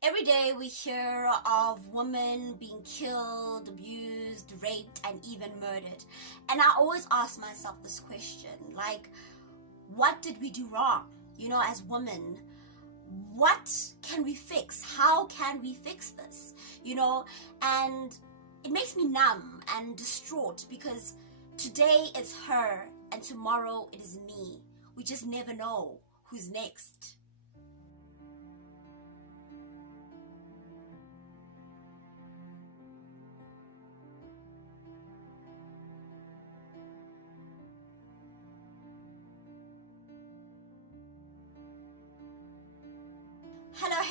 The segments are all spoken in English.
Every day we hear of women being killed, abused, raped, and even murdered. And I always ask myself this question, like, what did we do wrong? You know, as women, what can we fix? How can we fix this? You know, and it makes me numb and distraught because today it's her and tomorrow it is me. We just never know who's next.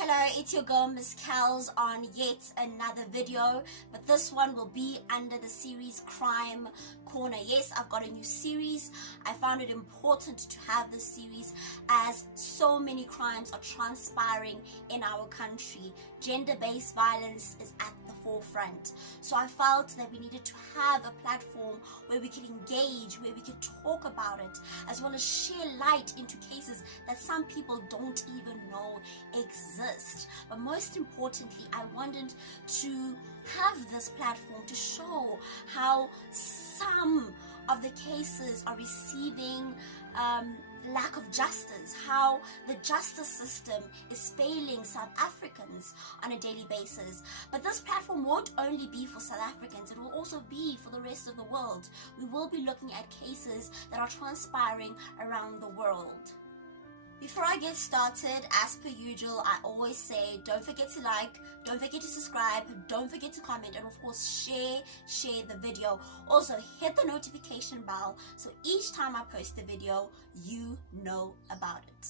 Hello, it's your girl Miss Kelz on yet another video, but this one will be under the series Crime Corner. Yes, I've got a new series. I found it important to have this series as so many crimes are transpiring in our country. Gender-based violence is at the forefront. So I felt that we needed to have a platform where we could engage, where we could talk about it, as well as share light into cases that some people don't even know exist. But most importantly, I wanted to have this platform to show how some of the cases are receiving lack of justice, how the justice system is failing South Africans on a daily basis. But this platform won't only be for South Africans, it will also be for the rest of the world. We will be looking at cases that are transpiring around the world. Before I get started, as per usual, I always say don't forget to like, don't forget to subscribe, don't forget to comment, and of course share the video. Also hit the notification bell so each time I post a video you know about it.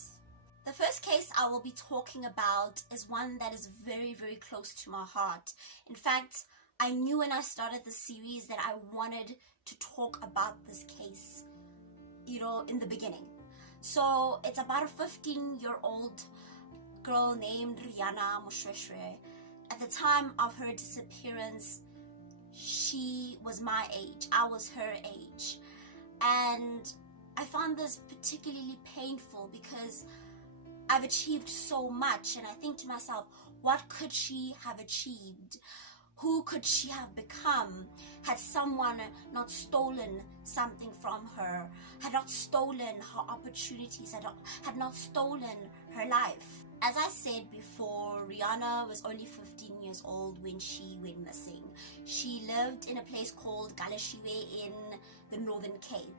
The first case I will be talking about is one that is very close to my heart. In fact, I knew when I started the series that I wanted to talk about this case, you know, in the beginning. So it's about a 15-year-old girl named Rehana Moshoeshe. At the time of her disappearance, she was my age, I was her age. And I found this particularly painful because I've achieved so much, and I think to myself, what could she have achieved? Who could she have become had someone not stolen something from her, had not stolen her opportunities, had not stolen her life? As I said before, Rehana was only 15 years old when she went missing. She lived in a place called Galashiwe in the Northern Cape.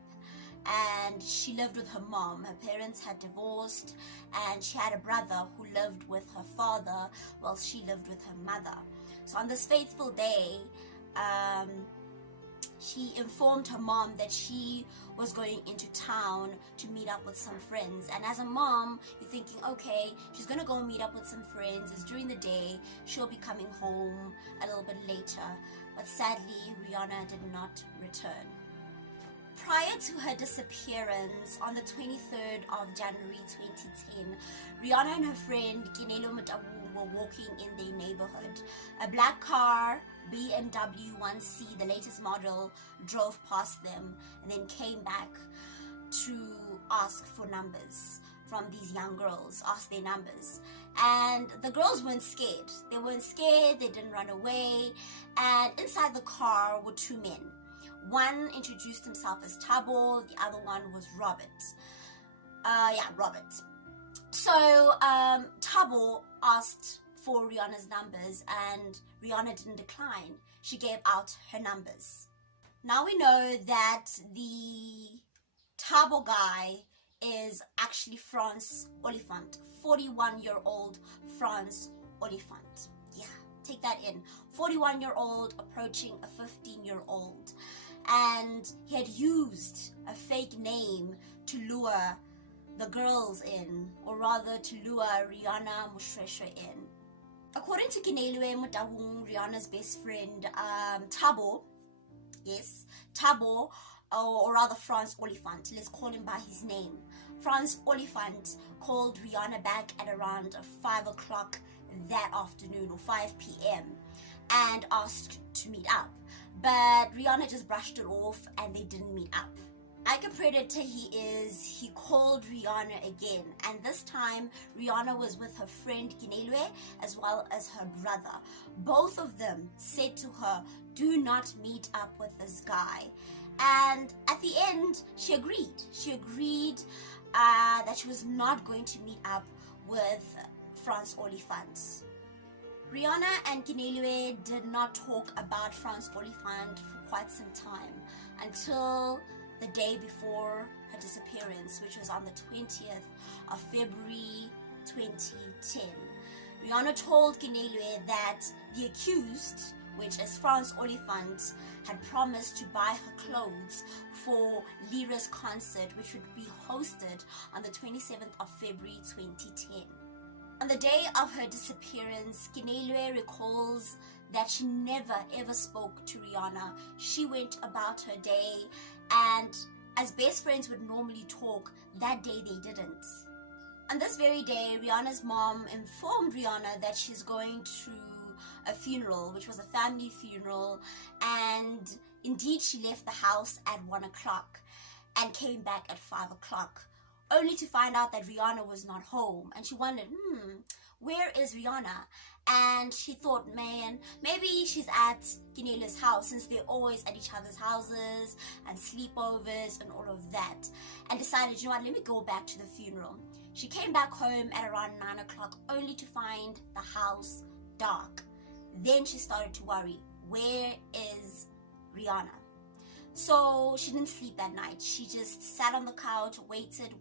And she lived with her mom. Her parents had divorced, and she had a brother who lived with her father while she lived with her mother. So on this fateful day, she informed her mom that she was going into town to meet up with some friends. And as a mom, you're thinking, okay, she's gonna go meet up with some friends. It's during the day. She'll be coming home a little bit later. But sadly, Rehana did not return. Prior to her disappearance on the 23rd of January 2010, Rehana and her friend Kinelo Mutawung were walking in their neighborhood. A black car, BMW 1C, the latest model, drove past them and then came back to ask for numbers from these young girls, ask their numbers. And the girls weren't scared. They weren't scared, they didn't run away. And inside the car were two men. One introduced himself as Thabo, the other one was Robert. Robert. So Thabo asked for Rehana's numbers and Rehana didn't decline. She gave out her numbers. Now we know that the Thabo guy is actually Frans Oliphant, 41-year-old Frans Oliphant. Yeah, take that in. 41-year-old approaching a 15-year-old. And he had used a fake name to lure the girls in, or rather to lure Rehana Moshoeshe in. According to Kinelo Mutawung, Rehana's best friend, Thabo, yes, Thabo, or rather Frans Oliphant, let's call him by his name. Frans Oliphant called Rehana back at around 5 o'clock that afternoon, or 5 p.m. and asked to meet up. But Rehana just brushed it off and they didn't meet up. Like a predator he is, he called Rehana again, and this time Rehana was with her friend Ginelwe as well as her brother. Both of them said to her, do not meet up with this guy. And at the end, she agreed. She agreed that she was not going to meet up with Frans Olifant. Rehana and Ginelwe did not talk about Frans Olifant for quite some time until the day before her disappearance, which was on the 20th of February 2010. Rehana told Ginelwe that the accused, which is Frans Olifant, had promised to buy her clothes for Lyra's concert, which would be hosted on the 27th of February 2010. On the day of her disappearance, Ginelwe recalls that she never ever spoke to Rehana. She went about her day, and as best friends would normally talk, that day they didn't. On this very day, Rehana's mom informed Rehana that she's going to a funeral, which was a family funeral, and indeed she left the house at 1 o'clock and came back at 5 o'clock, only to find out that Rehana was not home. And she wondered, where is Rehana? And she thought, man, maybe she's at Ginelwe's house, since they're always at each other's houses and sleepovers and all of that, and decided, you know what, let me go back to the funeral. She came back home at around 9 o'clock, only to find the house dark. Then she started to worry, where is Rehana? So she didn't sleep that night. She just sat on the couch, waited.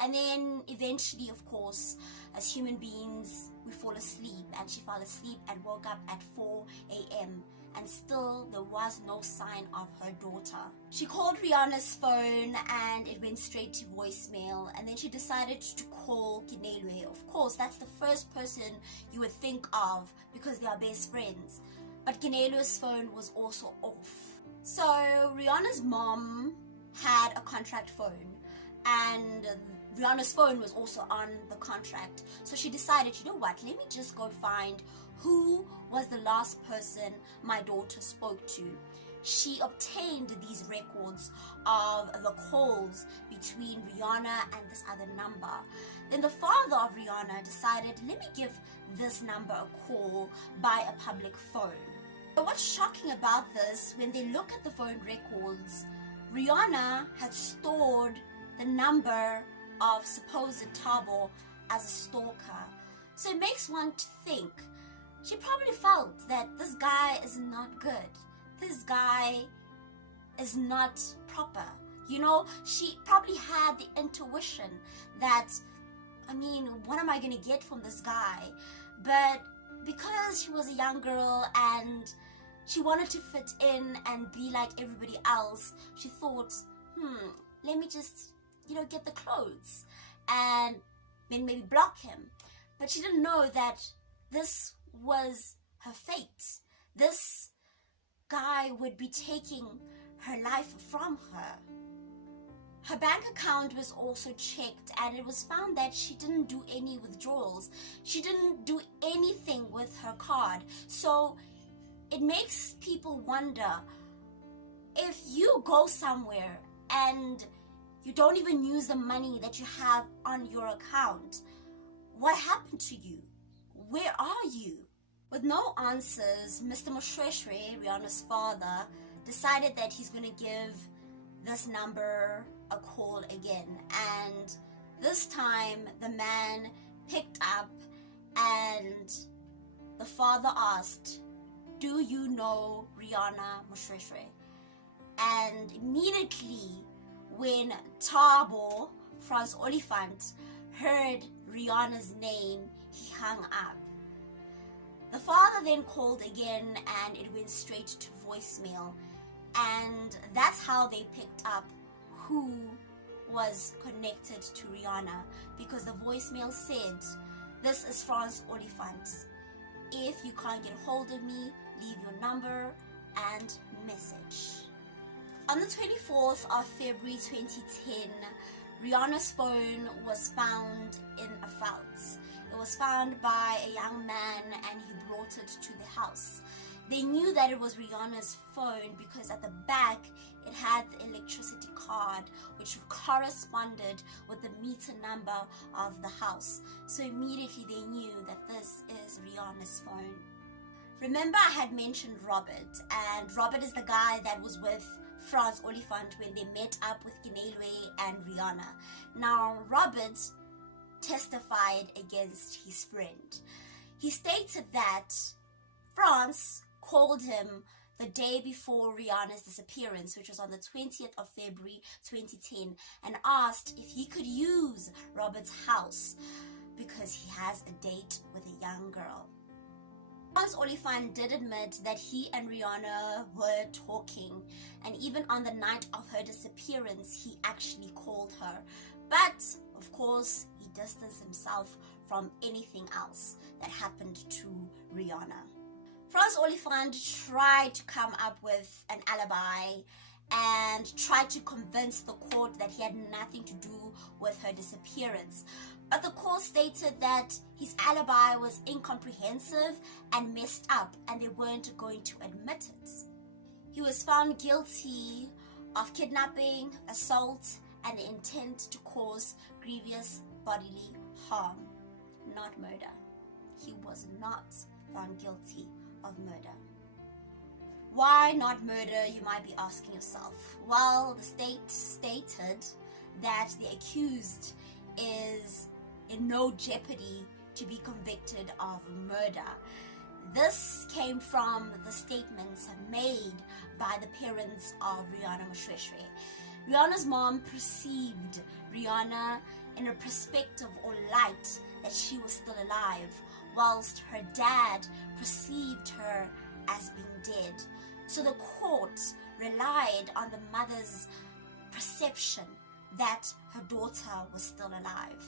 And then eventually, of course, as human beings, we fall asleep. And she fell asleep and woke up at 4 a.m. And still there was no sign of her daughter. She called Rehana's phone and it went straight to voicemail. And then she decided to call Ginelwe. Of course, that's the first person you would think of because they are best friends. But Ginelwe's phone was also off. So Rehana's mom had a contract phone, and Rehana's phone was also on the contract. So she decided, you know what, let me just go find who was the last person my daughter spoke to. She obtained these records of the calls between Rehana and this other number. Then the father of Rehana decided, let me give this number a call by a public phone. But what's shocking about this, when they look at the phone records, Rehana had stored the number of supposed Thabo as a stalker. So it makes one to think, she probably felt that this guy is not good. This guy is not proper. You know, she probably had the intuition that, I mean, what am I going to get from this guy? But because she was a young girl and she wanted to fit in and be like everybody else, she thought, let me just, get the clothes and then maybe block him. But she didn't know that this was her fate. This guy would be taking her life from her. Her bank account was also checked, and it was found that she didn't do any withdrawals. She didn't do anything with her card. So it makes people wonder, if you go somewhere and you don't even use the money that you have on your account, what happened to you? Where are you? With no answers, Mr. Moshoeshe, Rehana's father, decided that he's going to give this number a call again. And this time the man picked up and the father asked, do you know Rehana Moshoeshe? And immediately when Thabo, Frans Olifant, heard Rehana's name, he hung up. The father then called again and it went straight to voicemail. And that's how they picked up who was connected to Rehana, because the voicemail said, this is Frans Olifant. If you can't get hold of me, leave your number and message. On the 24th of February 2010, Rehana's phone was found in a vault. It was found by a young man and he brought it to the house. They knew that it was Rihanna's phone because at the back it had the electricity card which corresponded with the meter number of the house. So immediately they knew that this is Rihanna's phone. Remember I had mentioned Robert, and Robert is the guy that was with Frans Oliphant when they met up with Kinelwe and Rihanna. Now Robert testified against his friend. He stated that Frans called him the day before Rihanna's disappearance, which was on the 20th of February 2010, and asked if he could use Robert's house because he has a date with a young girl. Frans Oliphant did admit that he and Rihanna were talking, and even on the night of her disappearance, he actually called her. But, of course, he distanced himself from anything else that happened to Rihanna. Frans Oliphant tried to come up with an alibi and tried to convince the court that he had nothing to do with her disappearance. But the court stated that his alibi was incomprehensive and messed up, and they weren't going to admit it. He was found guilty of kidnapping, assault, and the intent to cause grievous bodily harm, not murder. He was not found guilty of murder. Why not murder, you might be asking yourself? Well, the state stated that the accused is in no jeopardy to be convicted of murder. This came from the statements made by the parents of Rehana Moshoeshe. Rihanna's mom perceived Rihanna in a perspective or light that she was still alive, whilst her dad perceived her as being dead. So the court relied on the mother's perception that her daughter was still alive.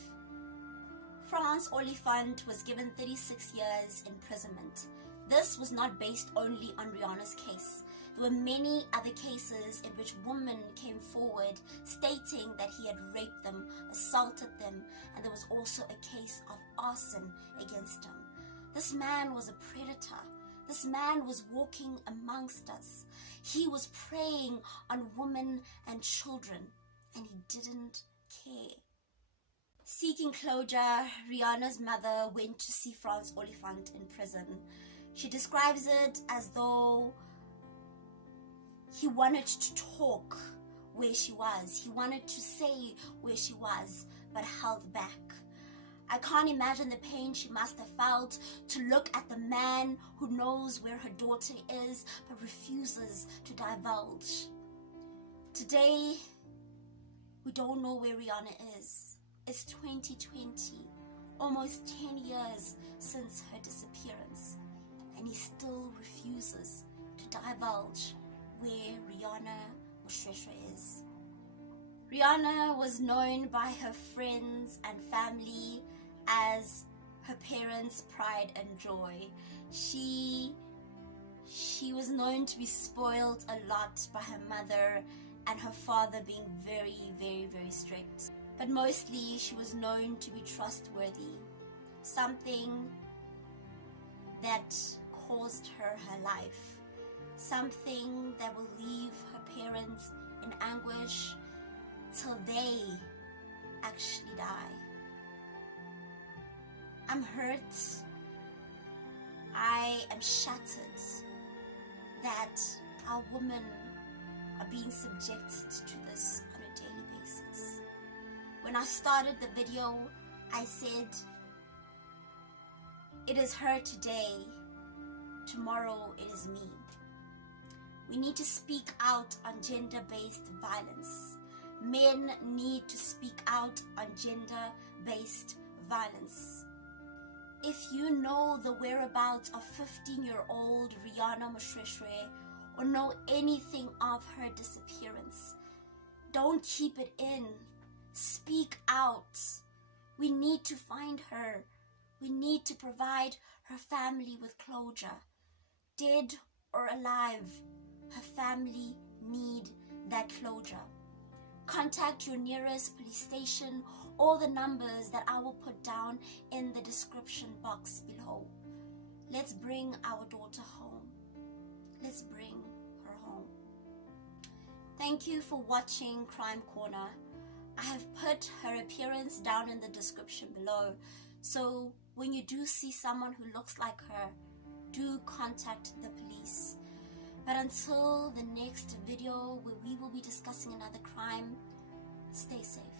Frans Oliphant was given 36 years imprisonment. This was not based only on Rihanna's case. There were many other cases in which women came forward stating that he had raped them, assaulted them, and there was also a case of arson against him. This man was a predator. This man was walking amongst us. He was preying on women and children, and he didn't care. Seeking closure, Rihanna's mother went to see Frans Oliphant in prison. She describes it as though he wanted to talk where she was. He wanted to say where she was, but held back. I can't imagine the pain she must have felt to look at the man who knows where her daughter is, but refuses to divulge. Today, we don't know where Rihanna is. It's 2020, almost 10 years since her disappearance, and he still refuses to divulge where Rehana Moshoeshe is. Rihanna was known by her friends and family as her parents' pride and joy. She was known to be spoiled a lot by her mother and her father being very, very, very strict. But mostly she was known to be trustworthy, something that caused her life, something that will leave her parents in anguish till they actually die. I'm hurt. I am shattered that our women are being subjected to this on a daily basis. When I started the video, I said, it is her today, tomorrow it is me. We need to speak out on gender-based violence. Men need to speak out on gender-based violence. If you know the whereabouts of 15-year-old Rehana Moshoeshe or know anything of her disappearance, don't keep it in. Speak out. We need to find her. We need to provide her family with closure. Dead or alive, her family need that closure. Contact your nearest police station or the numbers that I will put down in the description box below. Let's bring our daughter home. Let's bring her home. Thank you for watching Crime Corner. I have put her appearance down in the description below, so when you do see someone who looks like her, do contact the police. But until the next video where we will be discussing another crime, stay safe.